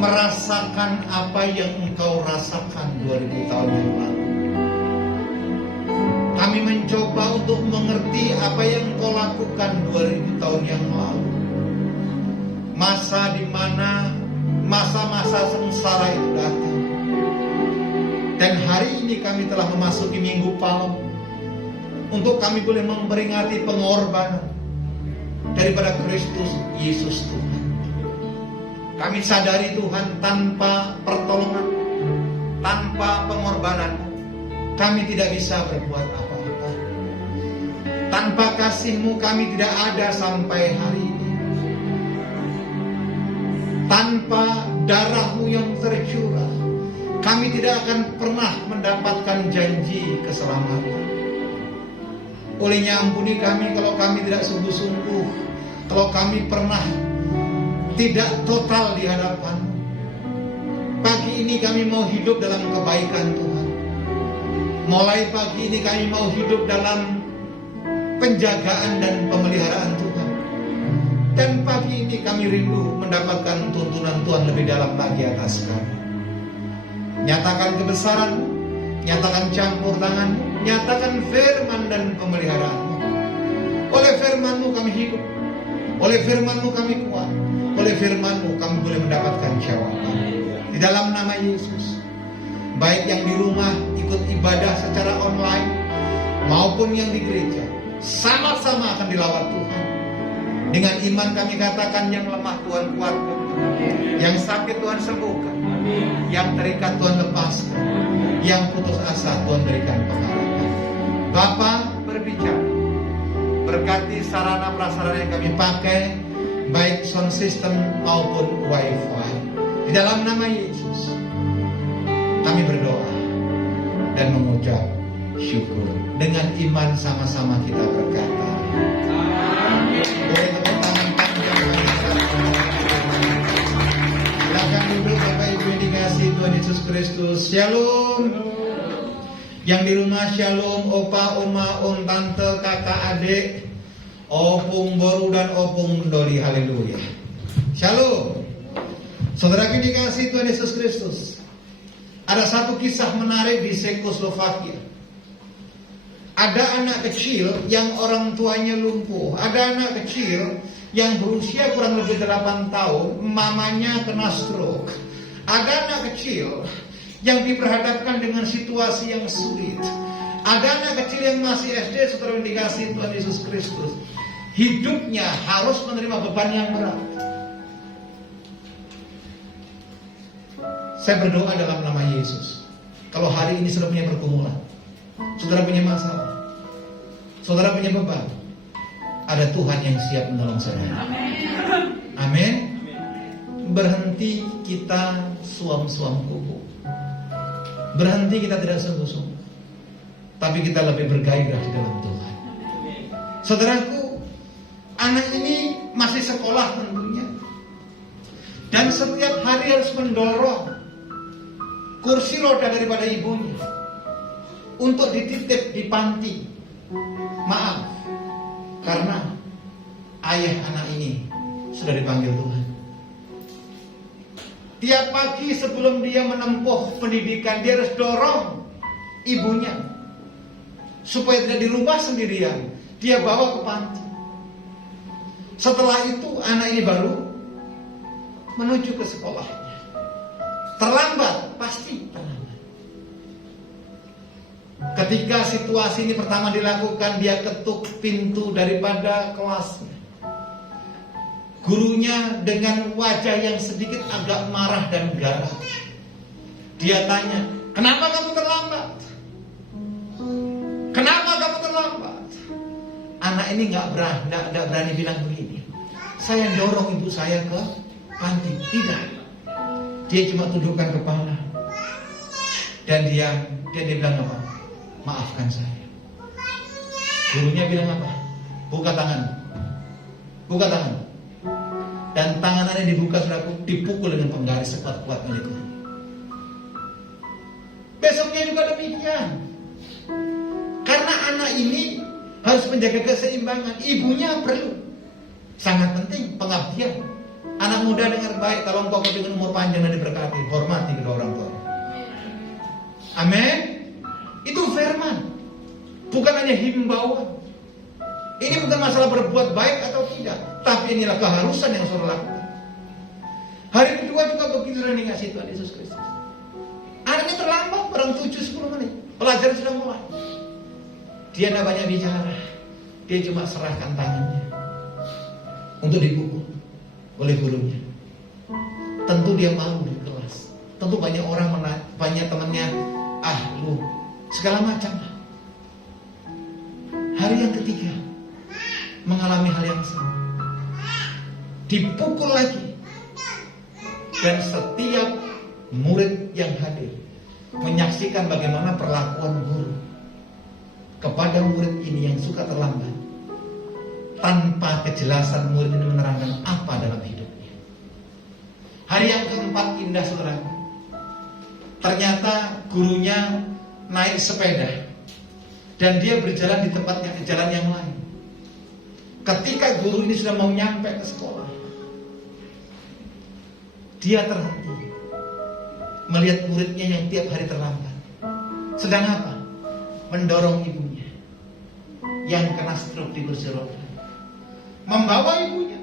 merasakan apa yang engkau rasakan 2000 tahun yang lalu. Kami mencoba untuk mengerti apa yang engkau lakukan 2000 tahun yang lalu. Masa di mana masa-masa sengsara itu datang. Dan hari ini kami telah memasuki Minggu Palem, untuk kami boleh memperingati pengorbanan daripada Kristus Yesus Tuhan. Kami sadari Tuhan, tanpa pertolongan, tanpa pengorbanan, kami tidak bisa berbuat apa-apa. Tanpa kasih-Mu kami tidak ada sampai hari ini. Tanpa darah-Mu yang tercurah, kami tidak akan pernah mendapatkan janji keselamatan. Olehnya ampuni kami kalau kami tidak sungguh-sungguh, kalau kami pernah tidak total di hadapan. Pagi ini kami mau hidup dalam kebaikan Tuhan. Mulai pagi ini kami mau hidup dalam penjagaan dan pemeliharaan Tuhan. Dan pagi ini kami rindu mendapatkan tuntunan Tuhan lebih dalam lagi atas kami. Nyatakan kebesaran-Mu, nyatakan campur tangan-Mu, nyatakan firman dan pemeliharaan-Mu. Oleh firman-Mu kami hidup, oleh firman-Mu kami kuat, oleh firman-Mu kami boleh mendapatkan jawaban. Di dalam nama Yesus, baik yang di rumah ikut ibadah secara online maupun yang di gereja, sama-sama akan dilawat Tuhan. Dengan iman kami katakan, yang lemah Tuhan kuatkan, yang sakit Tuhan sembuhkan, yang terikat Tuhan lepaskan, yang putus asa Tuhan berikan pengharapan. Bapa, berbicara, berkati sarana prasarana yang kami pakai, baik sound system maupun wifi. Di dalam nama Yesus kami berdoa dan mengucap syukur. Dengan iman sama-sama kita berkata, boleh tepuk tangan panjang. Silakan duduk Bapak Ibu yang dikasihi Tuhan Yesus Kristus. Shalom. Yang di rumah shalom, opa, oma, om, tante, kakak, adik, opung boru dan opung doli. Haleluya. Shalom. Saudara yang dikasihi Tuhan Yesus Kristus, ada satu kisah menarik di Cekoslovakia. Ada anak kecil yang orang tuanya lumpuh. Ada anak kecil yang berusia kurang lebih 8 tahun, mamanya kena stroke. Ada anak kecil yang diperhadapkan dengan situasi yang sulit. Ada anak kecil yang masih SD, saudara yang dikasihi Tuhan Yesus Kristus, hidupnya harus menerima beban yang berat. Saya berdoa dalam nama Yesus, kalau hari ini saudara punya pergumulan, saudara punya masalah, saudara punya beban, ada Tuhan yang siap menolong saudara. Amin. Berhenti kita suam-suam kubu. Berhenti kita tidak sungguh-sungguh, tapi kita lebih bergairah di dalam Tuhan. Saudaraku, anak ini masih sekolah tentunya, dan setiap hari harus mendorong kursi roda daripada ibunya untuk dititip di panti. Maaf, karena ayah anak ini sudah dipanggil Tuhan. Tiap pagi sebelum dia menempuh pendidikan, dia harus dorong ibunya supaya tidak di rumah sendirian, dia bawa ke panti. Setelah itu anak ini baru menuju ke sekolahnya. Terlambat, pasti terlambat. Ketika situasi ini pertama dilakukan, dia ketuk pintu daripada kelasnya. Gurunya dengan wajah yang sedikit agak marah dan garang. Dia tanya, kenapa kamu terlambat? Kenapa kamu terlambat? Anak ini gak berani bilang begini, saya dorong ibu saya ke panti. Tidak. Dia cuma tundukkan kepala. Dan dia bilang apa? Maafkan saya. Gurunya bilang apa? Buka tangan. Buka tangan. Dan tangannya dibuka, saudaraku, dipukul dengan penggaris sekuat-kuatnya oleh guru. Besoknya juga demikian. Karena anak ini harus menjaga keseimbangan. Ibunya perlu, sangat penting, pengabdian. Anak muda dengar baik, kalau engkau dengan umur panjang dan diberkati, hormati kedua orang tua. Amin. Itu firman, bukan hanya himbauan. Ini bukan masalah berbuat baik atau tidak, tapi inilah keharusan yang saudara lakukan. Hari kedua juga begitu dengan kasih Tuhan Yesus Kristus. Hari ini terlambat, barang 7-10 menit. Pelajaran sudah mulai. Dia tidak banyak bicara. Dia cuma serahkan tangannya untuk dipukul oleh gurunya. Tentu dia malu di kelas. Tentu banyak orang banyak temannya, lu segala macam. Hari yang ketiga mengalami hal yang sama. Dipukul lagi. Dan setiap murid yang hadir menyaksikan bagaimana perlakuan guru kepada murid ini yang suka terlambat. Tanpa kejelasan murid ini menerangkan apa dalam hidupnya. Hari yang keempat indah saudara. Ternyata gurunya naik sepeda dan dia berjalan di tempatnya, di jalan yang lain. Ketika guru ini sudah mau nyampe ke sekolah, dia terhenti melihat muridnya yang tiap hari terlambat. Sedang apa? Mendorong ibunya yang kena stroke di kursi roda. Membawa ibunya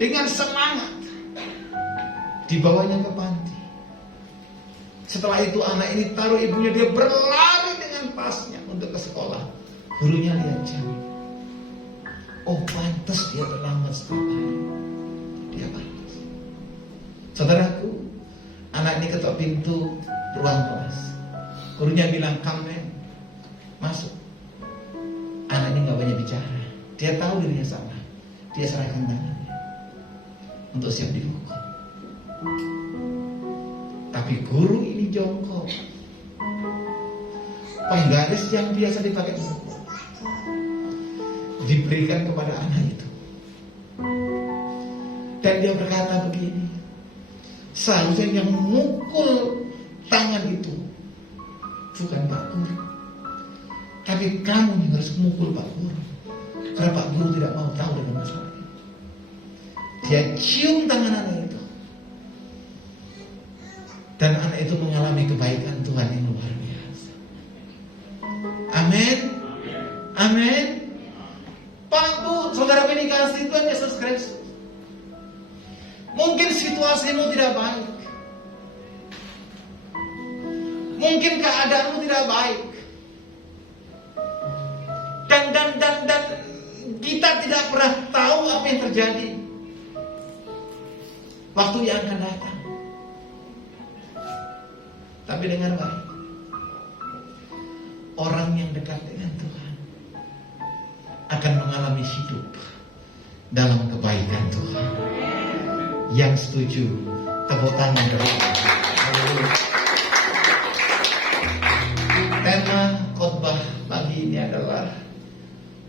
dengan semangat, dibawanya ke panti. Setelah itu anak ini taruh ibunya, dia berlari dengan tasnya untuk ke sekolah. Gurunya lihat jam. Oh, pantas dia terlambat setiap hari. Dia pantas. Saudaraku, anak ini ketok pintu ruang kelas. Gurunya bilang, "Come in, masuk." Anak ini gak banyak bicara. Dia tahu dirinya salah. Dia serahkan tangannya untuk siap dipukul. Tapi guru ini jongkok. Penggaris yang biasa dipakai mukul diberikan kepada anak itu. Dan dia berkata begini, seharusnya yang memukul tangan itu bukan Pak Guru, tapi kamu yang harus memukul Pak Guru. Karena Pak Guru tidak mau tahu dengan masalah ini. Dia cium tangan anak itu. Dan anak itu mengalami kebaikan Tuhan yang luar biasa. Amin. Amin. Pak Bu, saudara dikasih Tuhan Yesus Kristus. Mungkin situasimu tidak baik. Mungkin keadaanmu tidak baik. Dan kita tidak pernah tahu apa yang terjadi. Waktu yang akan datang. Tapi dengar baik. Orang yang dekat dengan Tuhan akan mengalami hidup dalam kebaikan Tuhan. Yang setuju, tepuk tangan dari Allah. Tema khotbah pagi ini adalah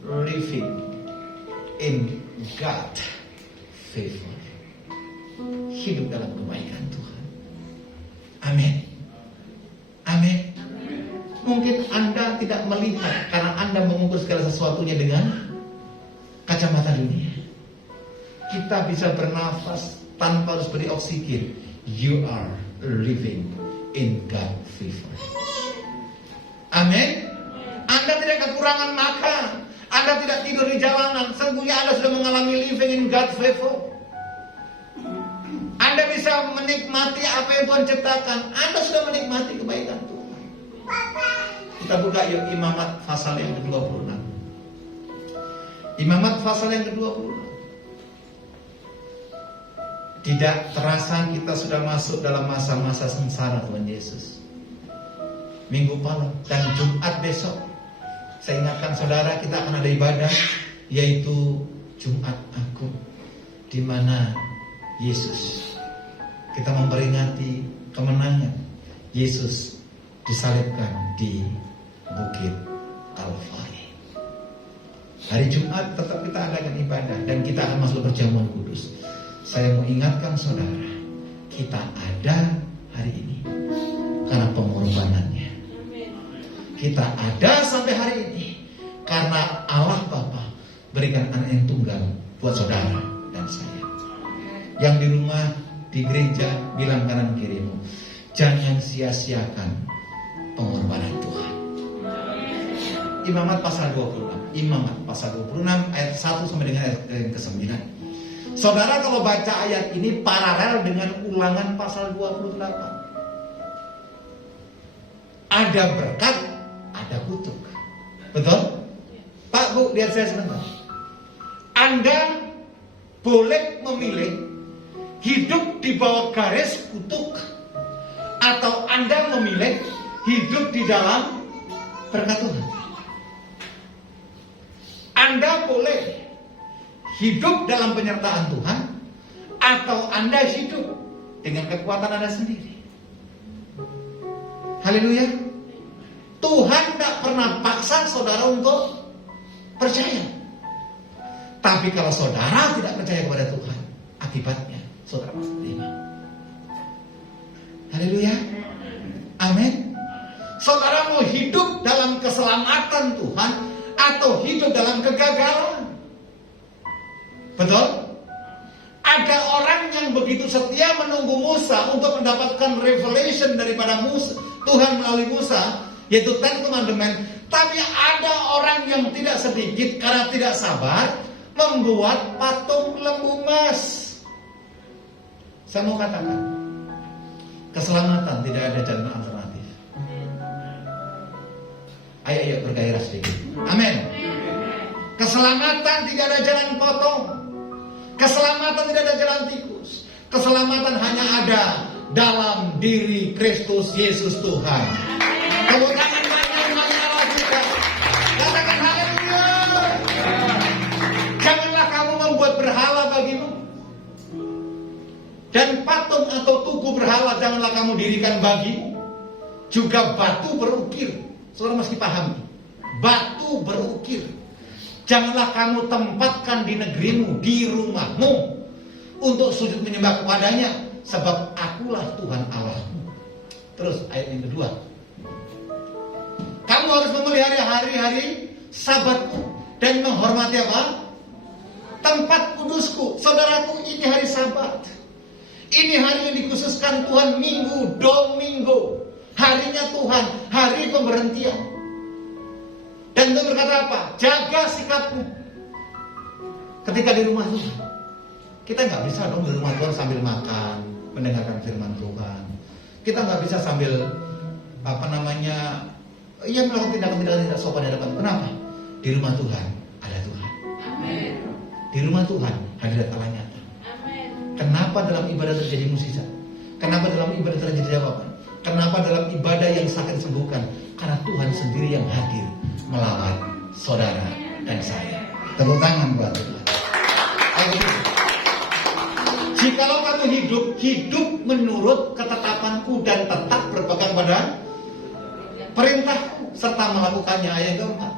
living in God favor. Hidup dalam kebaikan Tuhan. Amin. Amin. Mungkin Anda tidak melihat karena Anda mengukur segala sesuatunya dengan kacamata dunia. Kita bisa bernafas tanpa harus beri oksigen. You are living in God favor. Amin. Anda tidak kekurangan makan. Anda tidak tidur di jalanan. Sesungguhnya Anda sudah mengalami living in God favor. Anda bisa menikmati apa yang Tuhan ciptakan. Anda sudah menikmati kebaikan Tuhan. Kita buka yuk Imamat pasal yang ke-26. Imamat pasal yang ke-26. Tidak terasa kita sudah masuk dalam masa-masa sengsara Tuhan Yesus. Minggu malam dan Jumat besok, saya ingatkan saudara, kita akan ada ibadah, yaitu Jumat Agung, di mana Yesus, kita memperingati kemenangan Yesus disalibkan di Bukit Kalvari. Hari Jumat tetap kita adakan ibadah dan kita akan masuk perjamuan kudus. Saya mau ingatkan saudara, kita ada hari ini karena pengorbanannya. Kita ada sampai hari ini karena Allah Bapa berikan anak yang tunggal buat saudara dan saya. Yang di rumah, di gereja, bilang kanan kirimu, jangan sia-siakan pengorbanan Tuhan. Imamat pasal 26. Imamat pasal 26 ayat 1 sampai dengan ayat ke-9. Saudara kalau baca ayat ini paralel dengan Ulangan pasal 28. Ada berkat, ada kutuk. Betul? Pak, Bu, lihat saya sebentar. Anda boleh memilih hidup di bawah garis kutuk, atau Anda memilih hidup di dalam berkat Tuhan. Anda boleh hidup dalam penyertaan Tuhan, atau Anda hidup dengan kekuatan Anda sendiri. Haleluya. Tuhan tidak pernah paksa saudara untuk percaya. Tapi kalau saudara tidak percaya kepada Tuhan, akibatnya saudara pasti terima. Haleluya. Amin. Saudara mau hidup dalam keselamatan Tuhan atau hidup dalam kegagalan? Betul? Ada orang yang begitu setia menunggu Musa untuk mendapatkan revelation daripada Musa, Tuhan melalui Musa, yaitu Ten Commandment. Tapi ada orang yang tidak sedikit karena tidak sabar membuat patung lembu emas. Saya mau katakan, keselamatan tidak ada jalan alternatif. Ayo bergairah sedikit. Amin. Keselamatan tidak ada jalan potong. Keselamatan tidak ada jalan tikus. Keselamatan hanya ada dalam diri Kristus Yesus Tuhan. Tepuk tangan banyak Allah kita. Katakan haleluya. Janganlah kamu membuat berhala bagimu. Dan patung atau tugu berhala janganlah kamu dirikan bagimu. Juga batu berukir. Saudara mesti paham. Batu berukir janganlah kamu tempatkan di negerimu, di rumahmu, untuk sujud menyembah kepadanya, sebab akulah Tuhan Allahmu. Terus ayat yang kedua, kamu harus memelihara hari-hari Sabatku dan menghormati apa? Tempat kudusku. Saudaraku, ini hari Sabat. Ini hari yang dikhususkan Tuhan, minggu, domingo. Harinya Tuhan, hari pemberhentian. Dan itu berkata apa? Jaga sikapmu ketika di rumah Tuhan. Kita nggak bisa dong di rumah Tuhan sambil makan, mendengarkan firman Tuhan. Kita nggak bisa sambil melakukan tindakan-tindakan tidak sopan di hadapan. Kenapa? Di rumah Tuhan ada Tuhan. Amin. Di rumah Tuhan hadirat Allah nyata. Amin. Kenapa dalam ibadah terjadi mukjizat? Kenapa dalam ibadah terjadi jawaban? Kenapa dalam ibadah yang sakit sembuhkan? Karena Tuhan sendiri yang hadir melawat saudara dan saya. Tepuk tangan buat Tuhan. Jikalau kamu hidup menurut ketetapanku dan tetap berpegang pada perintahku serta melakukannya, ayat keempat,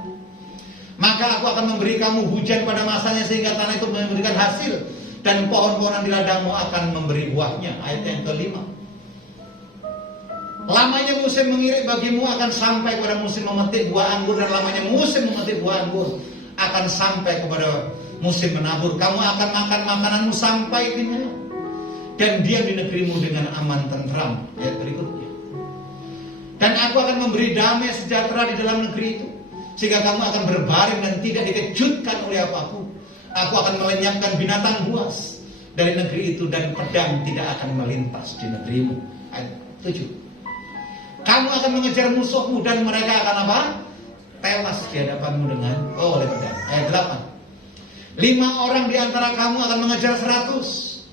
maka aku akan memberi kamu hujan pada masanya sehingga tanah itu memberikan hasil, dan pohon-pohonan di ladangmu akan memberi buahnya, ayat yang kelima. Lamanya musim mengirik bagimu akan sampai kepada musim memetik buah anggur, dan lamanya musim memetik buah anggur akan sampai kepada musim menabur. Kamu akan makan makananmu sampai kenyang dan diam di negerimu dengan aman tentram. Ayat berikutnya. Dan aku akan memberi damai sejahtera di dalam negeri itu, sehingga kamu akan berbaring dan tidak dikejutkan oleh apapun. Aku akan melenyapkan binatang buas dari negeri itu, dan pedang tidak akan melintas di negerimu. Ayat 7. Kamu akan mengejar musuhmu dan mereka akan apa? Tewas di hadapanmu oleh pedang. Ayat 8. 5 orang di antara kamu akan mengejar 100,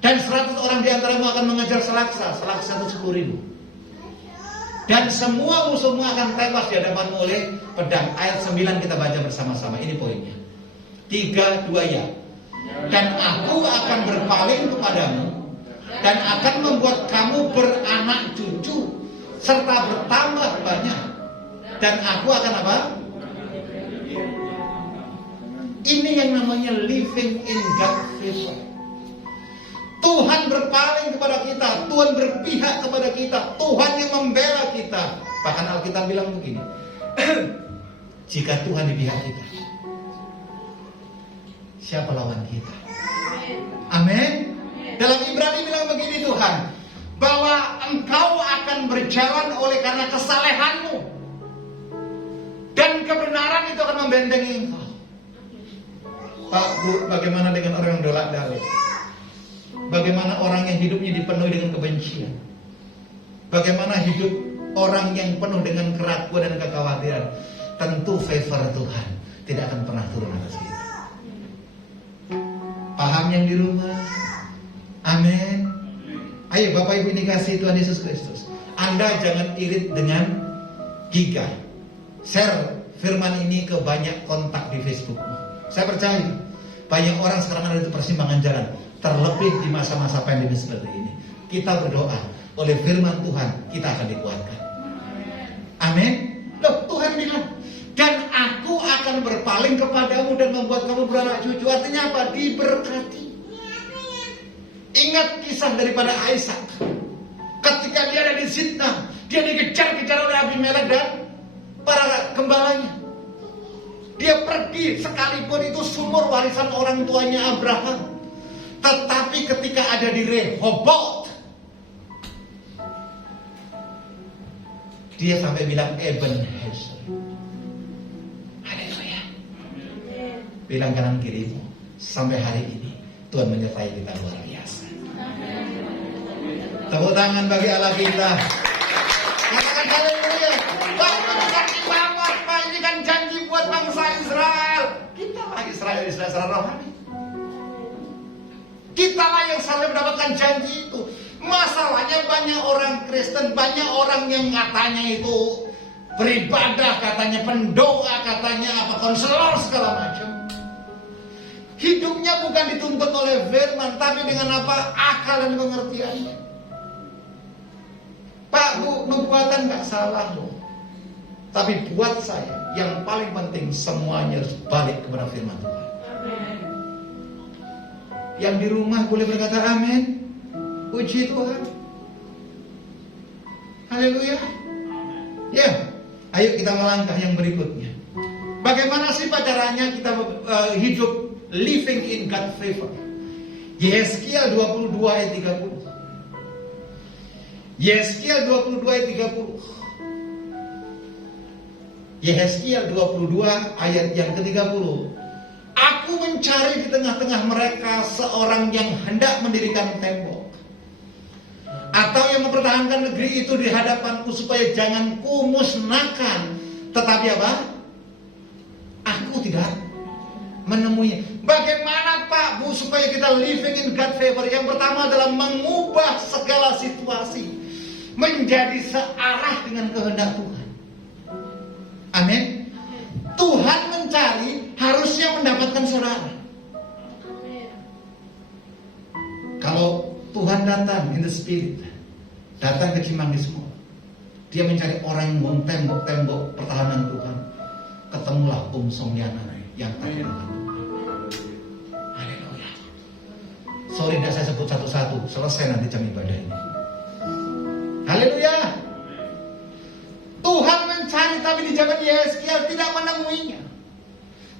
dan 100 orang di antaramu akan mengejar selaksa. Selaksa itu 10.000. Dan semua musuhmu akan tewas di hadapanmu oleh pedang. Ayat 9 kita baca bersama-sama. Ini poinnya. 3, 2 ya. Dan aku akan berpaling kepadamu dan akan membuat kamu beranak cucu serta bertambah banyak, dan aku akan apa? Ini yang namanya living in God's favor. Tuhan berpaling kepada kita, Tuhan berpihak kepada kita, Tuhan yang membela kita. Bahkan Alkitab bilang begini, jika Tuhan di pihak kita, siapa lawan kita? Amin. Dalam Ibrani bilang begini Tuhan, bahwa engkau akan berjalan oleh karena kesalehanmu, dan kebenaran itu akan membentengi engkau. Pak, Bu, bagaimana dengan orang yang dolak-dalik? Bagaimana orang yang hidupnya dipenuhi dengan kebencian? Bagaimana hidup orang yang penuh dengan keraguan dan kekhawatiran? Tentu favor Tuhan tidak akan pernah turun atas kita. Paham yang di rumah? Amin. Ayo Bapak Ibu dikasih Tuhan Yesus Kristus, Anda jangan irit dengan giga. Share firman ini ke banyak kontak di Facebook. Saya percaya banyak orang sekarang ada di persimpangan jalan, terlebih di masa-masa pandemi seperti ini. Kita berdoa, oleh firman Tuhan kita akan dikuatkan. Amin. Loh, Tuhan bilang, dan aku akan berpaling kepadamu dan membuat kamu beranak cucu. Artinya apa? Diberkati. Ingat kisah daripada Ishak. Ketika dia ada di Sitnah, dia dikejar-kejar oleh Abimelek dan para gembalanya. Dia pergi sekalipun itu sumur warisan orang tuanya Abraham. Tetapi ketika ada di Rehoboth, dia sampai bilang Ebenezer. Haleluya. Bilang kanan kirimu, sampai hari ini Tuhan menyertai kita luar biasa. Tepuk tangan bagi Allah kita. Katakan haleluya. Pak, ini kan janji buat bangsa Israel. Kita lah Israel rohani. Kita lah yang selalu mendapatkan janji itu. Masalahnya banyak orang Kristen, banyak orang yang katanya itu beribadah, katanya pendoa, katanya apa konselor segala macam. Hidupnya bukan dituntut oleh firman, tapi dengan apa? Akal dan pengertiannya. Pak, Bu, nubuatan gak salah loh. Tapi buat saya, yang paling penting semuanya harus balik kepada firman Tuhan. Amen. Yang di rumah boleh berkata amin. Puji Tuhan. Haleluya. Ya, ayo kita melangkah yang berikutnya. Bagaimana sih caranya kita hidup living in God favor? Yesaya 22 ayat 30. Yesaya 22 ayat 30. Yesaya 22 ayat yang ke-30. Aku mencari di tengah-tengah mereka seorang yang hendak mendirikan tembok, atau yang mempertahankan negeri itu di hadapanku, supaya jangan kumusnahkan. Tetapi apa? Aku tidak menemuinya. Bagaimana Pak, Bu, supaya kita living in God favor? Yang pertama adalah mengubah segala situasi menjadi searah dengan kehendak Tuhan. Amin. Tuhan mencari harusnya mendapatkan saudara. Kalau Tuhan datang in the spirit, datang ke Cimanggis Mall, dia mencari orang yang mau tembok-tembok pertahanan Tuhan. Ketemulah Song Liana yang tadi dengan Tuhan. Haleluya. Sorry tidak saya sebut satu-satu, selesai nanti jam ibadah ini. Haleluya. Tuhan mencari, tapi di zaman Yesaya tidak menemuinya.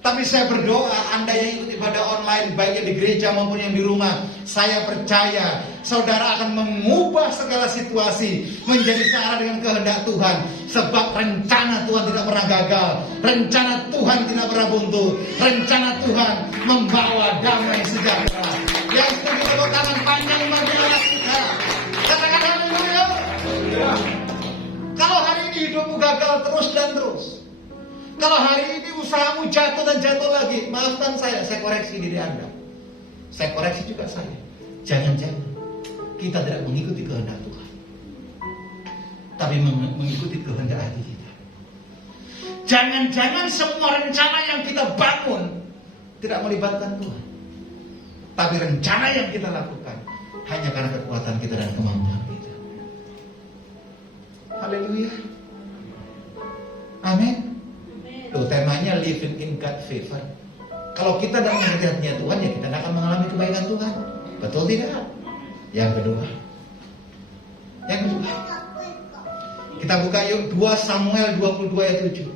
Tapi saya berdoa, Anda yang ikut ibadah online, baik yang di gereja maupun yang di rumah, saya percaya saudara akan mengubah segala situasi menjadi searah dengan kehendak Tuhan. Sebab rencana Tuhan tidak pernah gagal, rencana Tuhan tidak pernah buntu, rencana Tuhan membawa damai sejahtera. Yang setuju tepuk tangan panjang bagi Allah kita. Katakan haleluya. Kalau hari ini hidupmu gagal terus dan terus, kalau hari ini usahamu jatuh dan jatuh lagi, maafkan saya koreksi diri Anda. Saya koreksi juga saya. Jangan-jangan kita tidak mengikuti kehendak Tuhan, tapi mengikuti kehendak hati kita. Jangan-jangan semua rencana yang kita bangun tidak melibatkan Tuhan, tapi rencana yang kita lakukan hanya karena kekuatan kita dan kemampuan kita. Haleluya. Amin. Tuh, temanya living in God favor. Kalau kita tidak mengerti hatinya Tuhan, ya kita tidak akan mengalami kebaikan Tuhan. Betul tidak? Yang kedua, kita buka yuk 2 Samuel 22 ayat 7.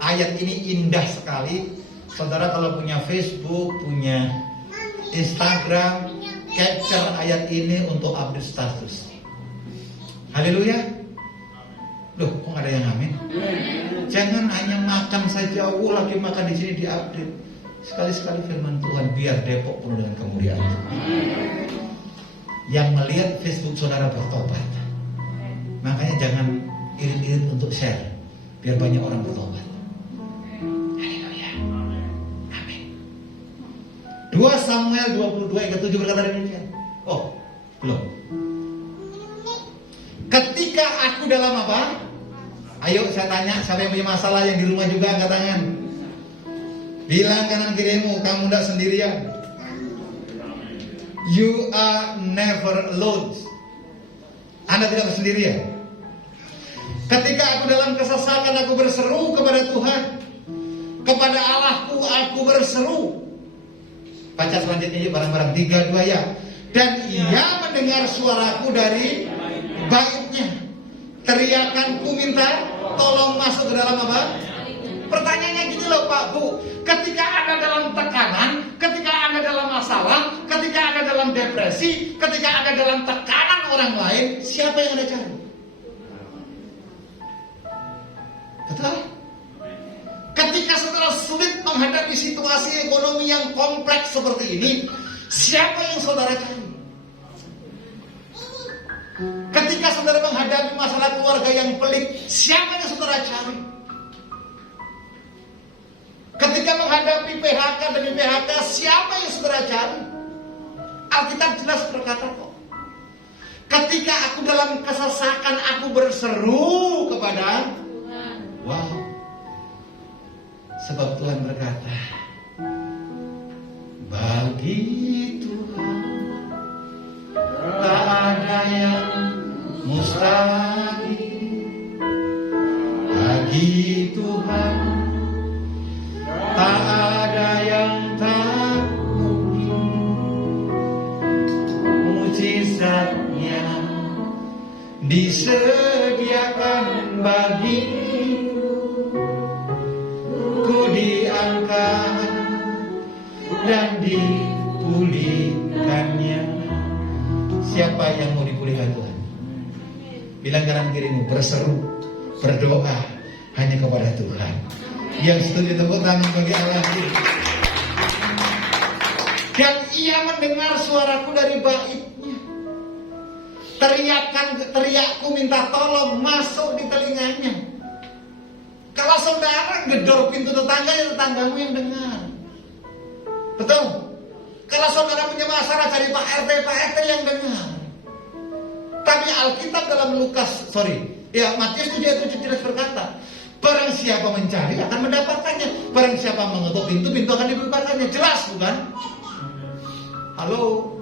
Ayat ini indah sekali. Saudara kalau punya Facebook, punya Instagram, capture ayat ini untuk update status. Haleluya. Loh, kok ada yang amin? Jangan hanya makan saja, lagi makan di sini diupdate. Sekali-sekali firman Tuhan, biar Depok penuh dengan kemuliaan Tuhan. Yang melihat Facebook saudara bertobat, makanya jangan irit-irit untuk share, biar banyak orang bertobat. Haleluya. Amin. 2 Samuel 22 ayat 7 berkata demikian. Oh, belum. Ketika aku dalam apa? Ayo saya tanya, siapa yang punya masalah yang di rumah juga angkat tangan. Bilang kanan kirimu, kamu tidak sendirian. You are never alone. Anda tidak sendirian. Ketika aku dalam kesesakan, aku berseru kepada Tuhan. Kepada Allahku aku berseru. Baca selanjutnya yuk bareng-bareng 3, 2 ya. Dan ia mendengar suaraku dari baitnya. Teriakanku minta tolong masuk ke dalam apa? Pertanyaannya gini loh Pak Bu, ketika Anda dalam tekanan, ketika Anda dalam masalah, ketika Anda dalam depresi, ketika Anda dalam tekanan orang lain, siapa yang Anda cari? Betul? Ketika saudara sulit menghadapi situasi ekonomi yang kompleks seperti ini, siapa yang saudara cari? Ketika saudara menghadapi masalah keluarga yang pelik, siapa yang saudara cari? Ketika menghadapi PHK demi PHK, siapa yang saudara cari? Alkitab jelas berkata kok, ketika aku dalam kesesakan, aku berseru kepada Tuhan. Wow. Sebab Tuhan berkata, bagi Tuhan tak ada yang mustahil. Bagi Tuhan tak ada yang tak mungkin. Mujizatnya disediakan bagiku. Ku diangkat dan dipulihkannya. Siapa yang mau dipulihkan Tuhan? Bilang kanan kirimu, berseru, berdoa hanya kepada Tuhan. Yang setuju tepuk tangan bagi Allah. Dan ia mendengar suaraku dari baitnya. Teriakku minta tolong masuk di telinganya. Kalau saudara gedor pintu tetangganya, tetanggamu yang dengar. Betul? Kalau saudara punya masalah cari Pak RT yang dengar. Tapi Alkitab dalam Matius 7 jelas berkata, barang siapa mencari akan mendapatkannya. Barang siapa mengetuk pintu akan dibukakannya. Jelas bukan? Halo?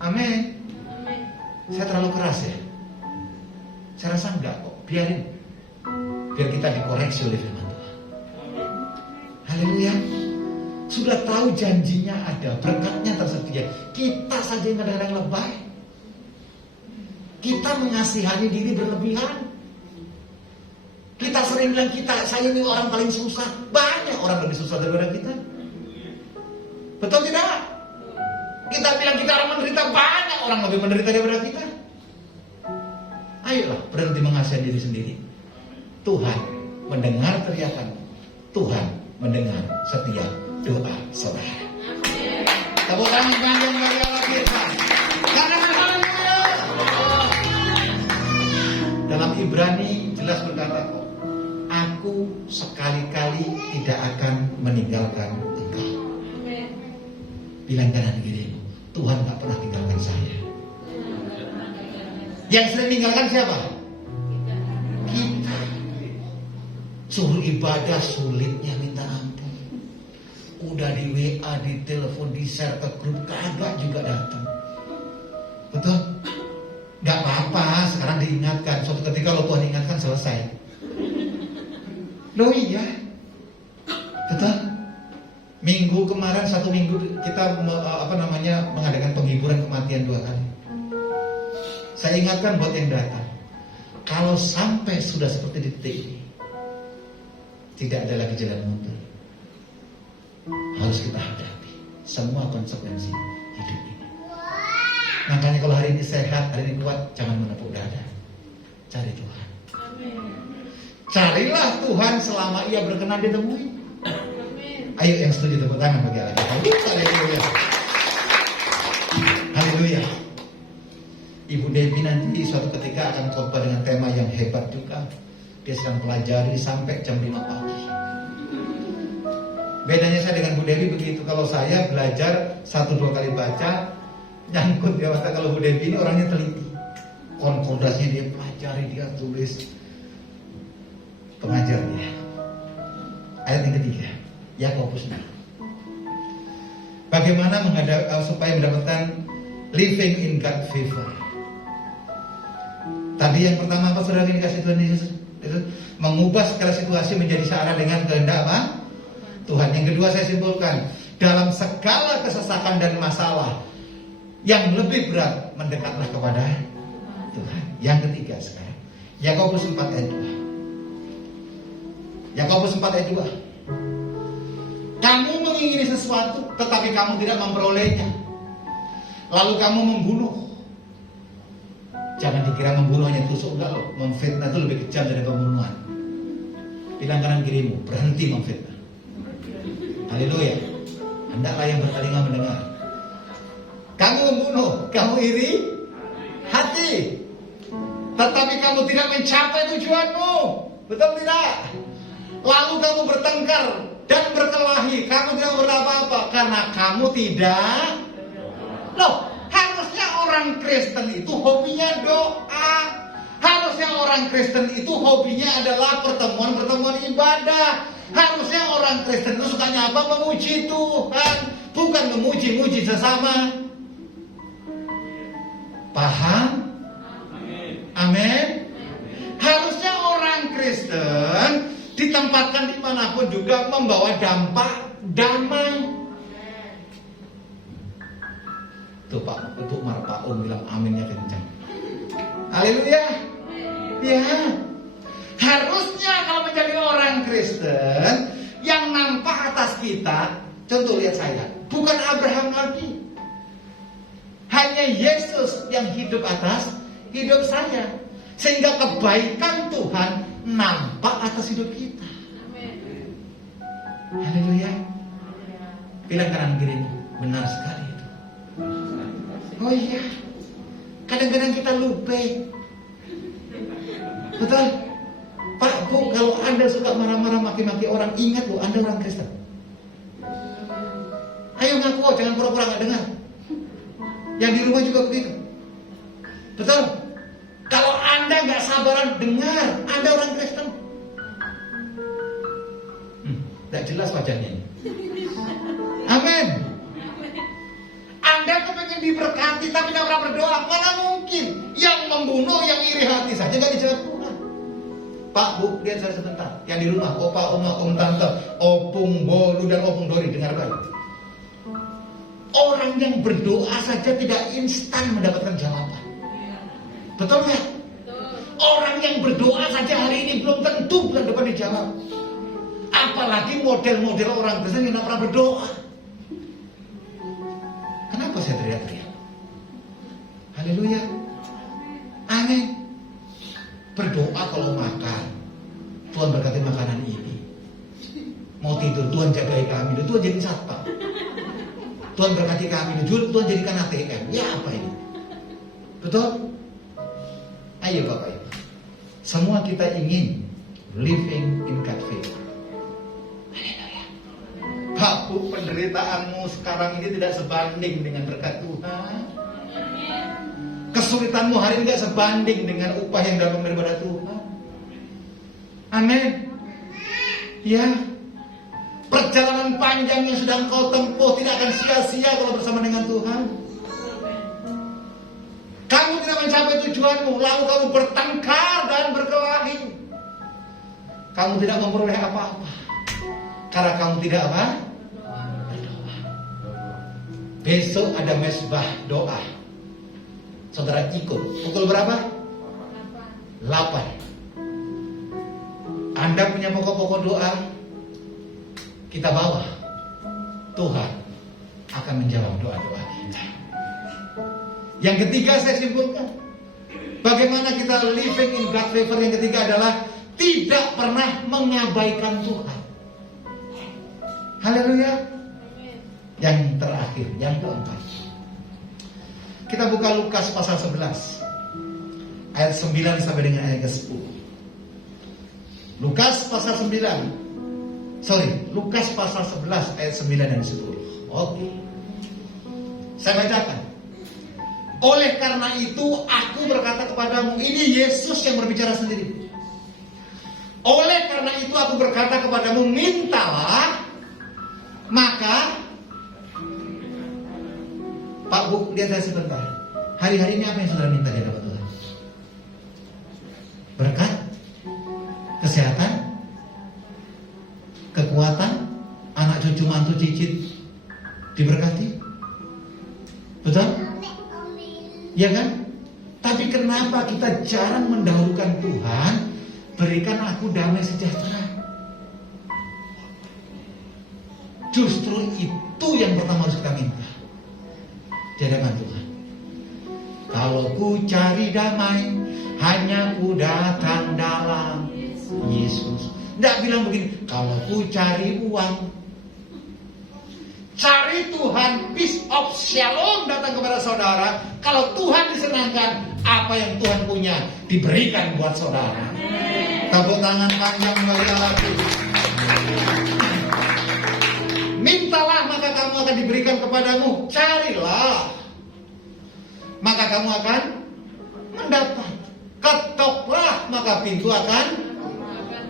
Amin. Saya terlalu keras ya? Saya rasa enggak kok. Biarin. Biar kita dikoreksi oleh firman Tuhan. Haleluya. Sudah tahu janjinya ada, berkatnya tersedia. Kita saja yang kadang-kadang lebay. Kita mengasihani diri berlebihan. Kita sering bilang saya ini orang paling susah. Banyak orang lebih susah daripada kita. Betul tidak? Kita bilang kita orang menderita, banyak orang lebih menderita daripada kita. Ayolah berhenti mengasihani diri sendiri. Tuhan mendengar teriakan. Tuhan mendengar setiap doa saudara. Tepuk tangan panjang bagi Allah Firman. Karena haleluya. Dalam Ibrani jelas berkata kok, aku sekali-kali tidak akan meninggalkan engkau. Bilang kanan kirimu, Tuhan tak pernah tinggalkan saya. Yang sering meninggalkan siapa? Kita. Suruh ibadah sulitnya minta ampun. Udah di WA, di telepon, di share ke grup, kagak juga datang. Betul? Gak apa-apa, sekarang diingatkan. Suatu ketika kalau Tuhan ingatkan selesai. Loh iya. Betul? Minggu kemarin, 1 minggu kita mengadakan penghiburan kematian 2 kali. Saya ingatkan buat yang datang, kalau sampai sudah seperti detik ini, tidak ada lagi jalan mundur. Harus kita hadapi semua konsekuensi hidup ini. Makanya kalau hari ini sehat, hari ini kuat, jangan menepuk dada. Cari Tuhan. Carilah Tuhan selama ia berkenan ditemui. Ayo yang setuju tepuk tangan bagi Allah. Haleluya. Haleluya. Ibu Devi nanti suatu ketika akan khotbah dengan tema yang hebat juga. Dia sedang pelajari sampai jam 5 pagi. Bedanya saya dengan Bu Devi begitu. Kalau saya belajar 1-2 kali baca, nyangkut dia mata. Kalau Bu Devi ini orangnya teliti. Konkordasnya dia pelajari, dia tulis. Pengajar dia. Ayat yang ketiga, Yakobus 6. Bagaimana supaya mendapatkan living in God favor. Tadi yang pertama apa saudara ini kasih Tuhan Yesus? Itu mengubah segala situasi menjadi searah dengan kehendak apa? Tuhan. Yang kedua saya simpulkan, dalam segala kesesakan dan masalah yang lebih berat, mendekatlah kepada Tuhan. Yang ketiga sekarang, Yakobus 4 ayat 2. Yakobus 4 ayat 2. Kamu mengingini sesuatu, tetapi kamu tidak memperolehnya. Lalu kamu membunuh. Jangan dikira membunuh hanya tusuk, enggak loh. Memfitnah itu lebih kejam dari pembunuhan. Bilang kanan kirimu, berhenti memfitnah. Haleluya. Hendaklah yang bertelinga mendengar. Kamu membunuh, kamu iri hati, tetapi kamu tidak mencapai tujuanmu. Betul tidak? Lalu kamu bertengkar dan berkelahi. Kamu tidak berapa-apa karena kamu tidak. Loh, harusnya orang Kristen itu hobinya doa. Harusnya orang Kristen itu hobinya adalah pertemuan-pertemuan ibadah. Harusnya orang Kristen itu sukanya apa? Memuji Tuhan, bukan memuji-muji sesama. Paham? Amin. Harusnya orang Kristen ditempatkan dimanapun juga membawa dampak damai. Tuh Pak, itu Pak Om bilang aminnya kencang. Haleluya. Ya. Harusnya kalau menjadi orang Kristen yang nampak atas kita, contoh lihat saya, bukan Abraham lagi. Hanya Yesus yang hidup atas hidup saya. Sehingga kebaikan Tuhan nampak atas hidup kita. Haleluya. Bilang kanan kiri, benar sekali itu. Oh iya. Kadang-kadang kita lupa. Betul. Pak, Bu, kalau Anda suka marah-marah maki-maki orang, ingat Bu, Anda orang Kristen. Ayo ngaku, jangan pura-pura gak dengar. Yang di rumah juga begitu. Betul. Kalau Anda gak sabaran dengar, Anda orang Kristen. Gak jelas wajahnya ini. Amin. Anda kepengen diberkati tapi gak pernah berdoa. Mana mungkin. Yang membunuh, yang iri hati saja gak dijawab Tuhan. Pak, Bu, lihat saya sebentar. Yang di rumah, Opa, Oma, Om, Tante, Opung, Bolu, dan Opung Dori, dengar baik. Orang yang berdoa saja tidak instan mendapatkan jawaban. Betul ya? Orang yang berdoa saja hari ini belum tentu bulan depan dijawab. Apalagi model-model orang Kristen yang tidak pernah berdoa. Kenapa saya teriak-teriak? Haleluya. Amin. Berdoa kalau makan, Tuhan berkati makanan ini. Mau tidur, Tuhan jagai kami. Tuhan jadi satpam. Tuhan berkati kami. Tuhan jadikan ATM. Ya apa ini? Betul? Ayo Bapak Ibu. Semua kita ingin living in God favor. Haleluya. Pak Bu, penderitaanmu sekarang ini tidak sebanding dengan berkat Tuhan. Kesulitanmu hari ini tidak sebanding dengan upah yang dalam daripada Tuhan. Amin. Ya. Perjalanan panjang yang sedang kau tempuh tidak akan sia-sia kalau bersama dengan Tuhan. Kamu tidak mencapai tujuanmu, lalu kamu bertengkar dan berkelahi. Kamu tidak memperoleh apa-apa karena kamu tidak apa? Berdoa. Besok ada mesbah doa. Saudara ikut. Pukul berapa? 8. Anda punya pokok-pokok doa, kita bawa. Tuhan akan menjawab doa-doa kita. Yang ketiga saya simpulkan, bagaimana kita living in God favor. Yang ketiga adalah tidak pernah mengabaikan Tuhan. Haleluya. Yang terakhir, yang keempat, kita buka Lukas pasal 11 ayat 9 sampai dengan ayat ke-10. Lukas pasal 11 ayat 9 dan 10. Oke. Saya bacakan. Oleh karena itu aku berkata kepadamu, ini Yesus yang berbicara sendiri. Oleh karena itu aku berkata kepadamu, mintalah, maka Pak Bu, lihat saya sebentar. Hari-hari ini apa yang saudara minta di hadapan Tuhan? Berkat, kesehatan, kekuatan, anak cucu mantu cicit diberkati. Betul? Ya kan? Tapi kenapa kita jarang mendahulukan Tuhan? Berikan aku damai sejahtera. Justru itu yang pertama harus kita minta di hadapan Tuhan. Kalau ku cari damai, hanya ku datang dalam Yesus. Tidak bilang begini, kalau ku cari uang, cari Tuhan, peace of shalom datang kepada saudara. Kalau Tuhan disenangkan, apa yang Tuhan punya diberikan buat saudara. Tepuk tangan panjang bagi Allah. Mintalah maka kamu akan diberikan kepadamu. Carilah maka kamu akan mendapat. Ketoklah maka pintu akan.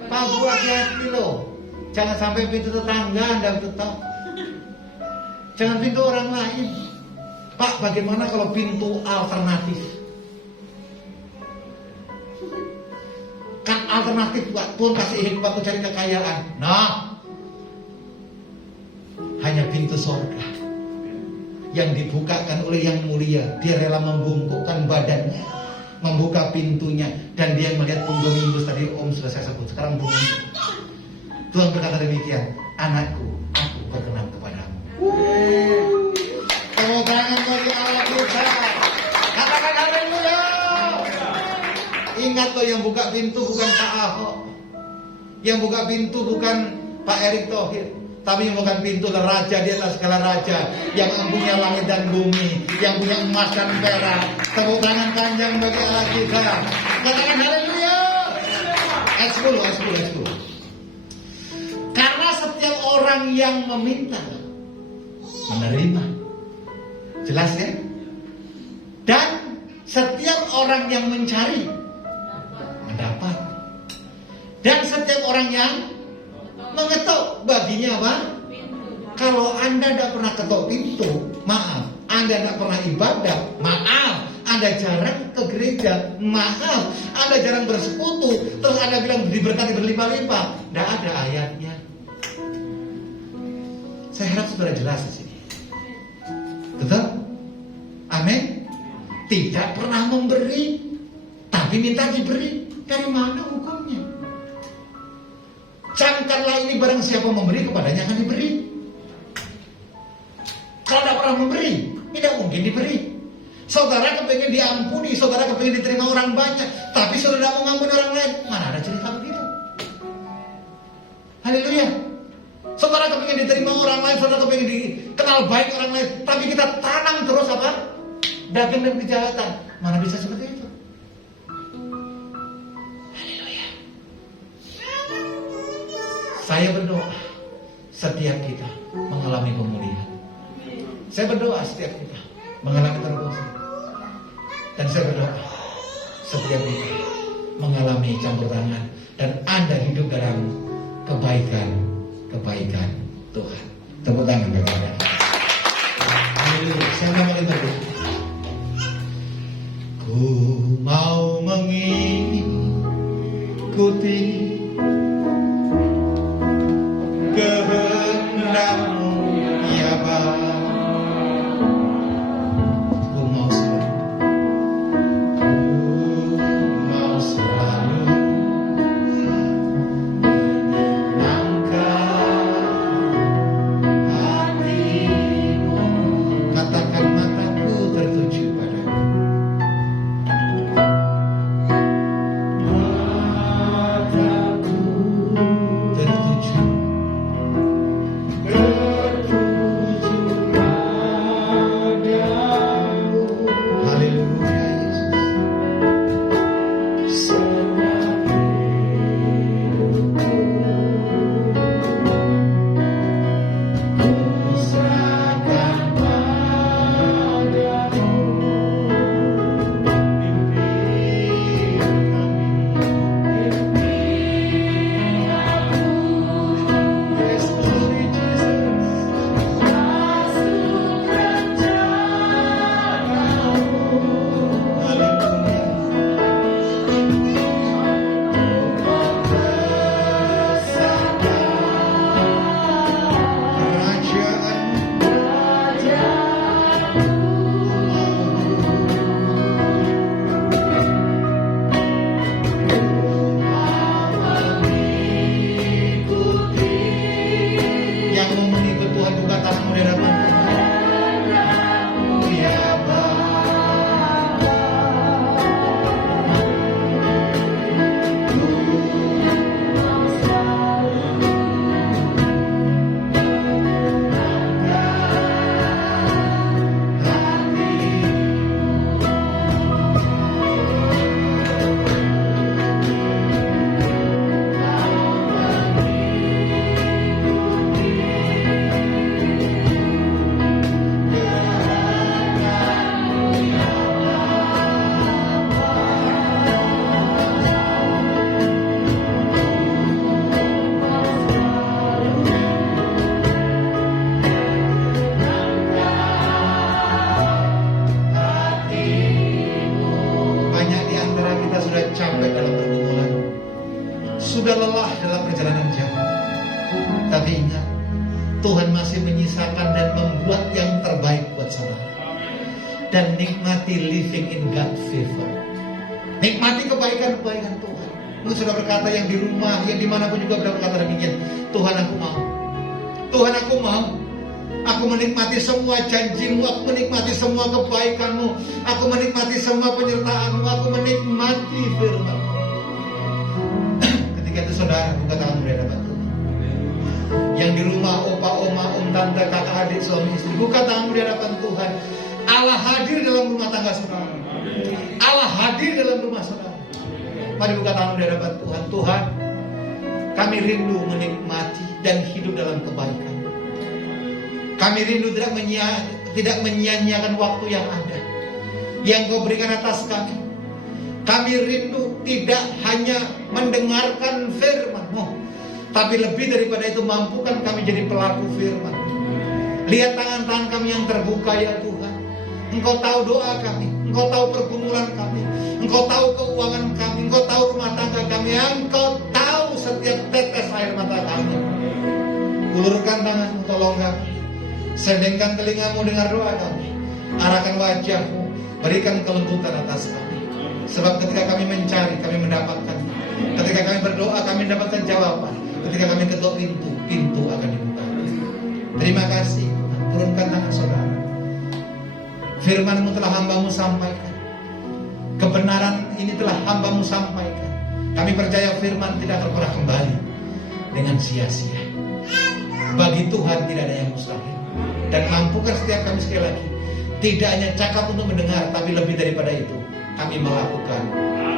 Pak Bu, hati-hati loh. Jangan sampai pintu tetangga Anda ketok. Jangan pintu orang lain. Pak, bagaimana kalau pintu alternatif? Kan alternatif Pak, Tuhan kasih hikmat untuk cari kekayaan. Nah, hanya pintu sorga yang dibukakan oleh yang mulia. Dia rela membungkukkan badannya, membuka pintunya, dan dia melihat Domingus tadi Om sudah saya sebut. Sekarang Domingus. Tuhan berkata demikian, anakku, aku berkenan kepadamu. Tepuk tangan bagi Allah kita. Katakan haleluya. Ingat loh, yang buka pintu bukan Pak Ahok, yang buka pintu bukan Pak Erick Thohir, tapi yang buka pintu adalah Raja di atas segala raja, yang punya langit dan bumi, yang punya emas dan perak. Tepuk tangan panjang bagi Allah kita. Katakan haleluya. Ayat 10. Karena setiap orang yang meminta menerima. Jelas kan? Dan setiap orang yang mencari mendapat. Dan setiap orang yang mengetuk, baginya apa? Kalau Anda tidak pernah ketuk pintu, maaf. Anda tidak pernah ibadah, maaf. Anda jarang ke gereja, maaf. Anda jarang bersekutu, terus Anda bilang diberkati berlimpah-limpah. Tidak ada ayatnya. Saya harap saudara jelas di sini. Betul? Amin. Tidak pernah memberi, tapi minta diberi. Dari mana hukumnya? Camkanlah ini, barang siapa memberi kepadanya akan diberi. Kalau tidak pernah memberi, tidak mungkin diberi. Saudara kepengen diampuni, saudara kepengen diterima orang banyak, tapi saudara tidak mau mengampuni orang lain. Mana ada cerita begitu? Haleluya. Saudara kepengen diterima orang lain, saudara kepengen dikenal baik orang lain, tapi kita tanam terus apa? Dagang dan kejahatan. Mana bisa seperti itu? Haleluya. Saya berdoa setiap kita mengalami pemulihan. Saya berdoa setiap kita mengalami terobosan. Dan saya berdoa setiap kita mengalami campur tangan, dan Anda hidup dalam kebaikan Tuhan. Tepuk tangan bagi Anda. Saya mau berdoa. Ku mau mengikuti kehendak-Mu ya Bapa. Tapi ingat, Tuhan masih menyisakan dan membuat yang terbaik buat saudara. Dan nikmati living in God favor. Nikmati kebaikan-kebaikan Tuhan. Mungkin sudah berkata yang di rumah, yang dimanapun juga berkata demikian. Tuhan aku mau. Tuhan aku mau. Aku menikmati semua janjimu. Aku menikmati semua kebaikanmu. Aku menikmati semua penyertaanmu. Aku menikmati firman-Mu. Ketika itu saudara, buka tangan di hadapan Tuhan. Yang di rumah, opa, oma, om, tante, kakak, adik, suami, istri, buka tangan di hadapan Tuhan. Allah hadir dalam rumah tangga saudara. Allah hadir dalam rumah saudara. Mari buka tangan di hadapan Tuhan. Tuhan, kami rindu menikmati dan hidup dalam kebaikan. Kami rindu tidak menyia-nyiakan waktu yang ada, yang Kau berikan atas kami. Kami rindu tidak hanya mendengarkan firman-Mu, tapi lebih daripada itu mampukan kami jadi pelaku firman. Lihat tangan-tangan kami yang terbuka ya Tuhan. Engkau tahu doa kami, Engkau tahu pergumulan kami, Engkau tahu keuangan kami, Engkau tahu rumah tangga kami, Engkau tahu setiap tetes air mata kami. Ulurkan tangan-Mu, tolong kami. Sedengkan telingamu dengar doa kami. Arahkan wajah-Mu, berikan kelembutan atas kami. Sebab ketika kami mencari, kami mendapatkan. Ketika kami berdoa, kami mendapatkan jawaban. Ketika kami ketuk pintu, pintu akan dibuka. Terima kasih. Turunkan tangan saudara. Firman-Mu telah hamba-Mu sampaikan. Kebenaran ini telah hamba-Mu sampaikan. Kami percaya firman tidak akan pernah kembali dengan sia-sia. Bagi Tuhan tidak ada yang mustahil. Dan mampukan setiap kami sekali lagi, tidak hanya cakap untuk mendengar, tapi lebih daripada itu, kami melakukan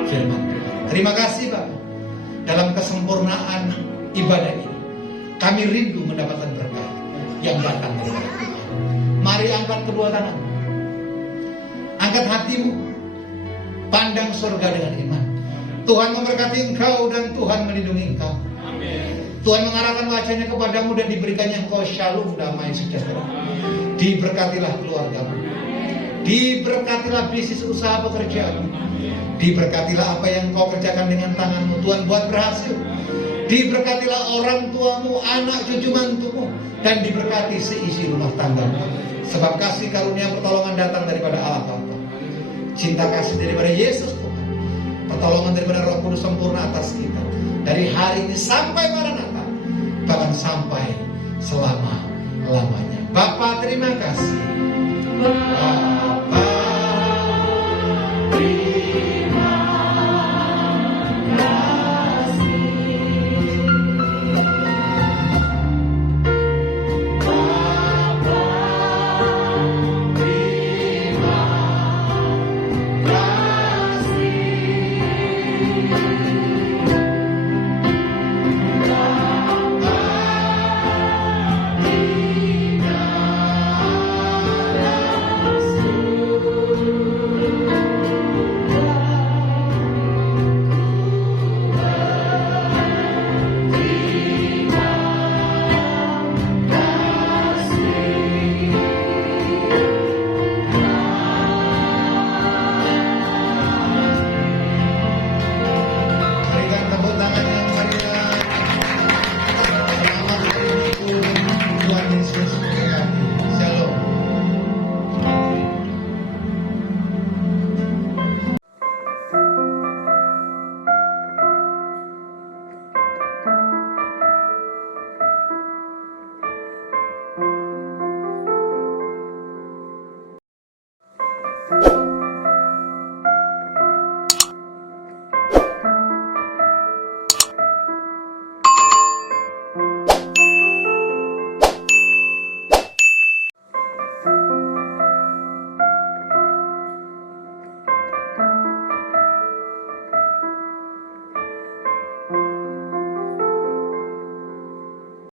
firman Tuhan. Terima kasih Bapak. Dalam kesempurnaan ibadah ini, kami rindu mendapatkan berkat yang datang dari Tuhan. Mari angkat kedua tangan, angkat hatimu, pandang surga dengan iman. Tuhan memberkati engkau dan Tuhan melindungi engkau. Tuhan mengarahkan wajahnya kepadamu dan diberikannya engkau shalom, damai sejahtera. Diberkatilah keluargamu, diberkatilah bisnis usaha pekerjaanmu, diberkatilah apa yang kau kerjakan dengan tanganmu. Tuhan buat berhasil. Diberkatilah orang tuamu, anak cucu mantumu, dan diberkati seisi rumah tanggamu. Sebab kasih karunia pertolongan datang daripada Allah Bapa, cinta kasih daripada Yesus Tuhan, pertolongan daripada Roh Kudus sempurna atas kita dari hari ini sampai Maranatha, bahkan sampai selama-lamanya. Bapa terima kasih.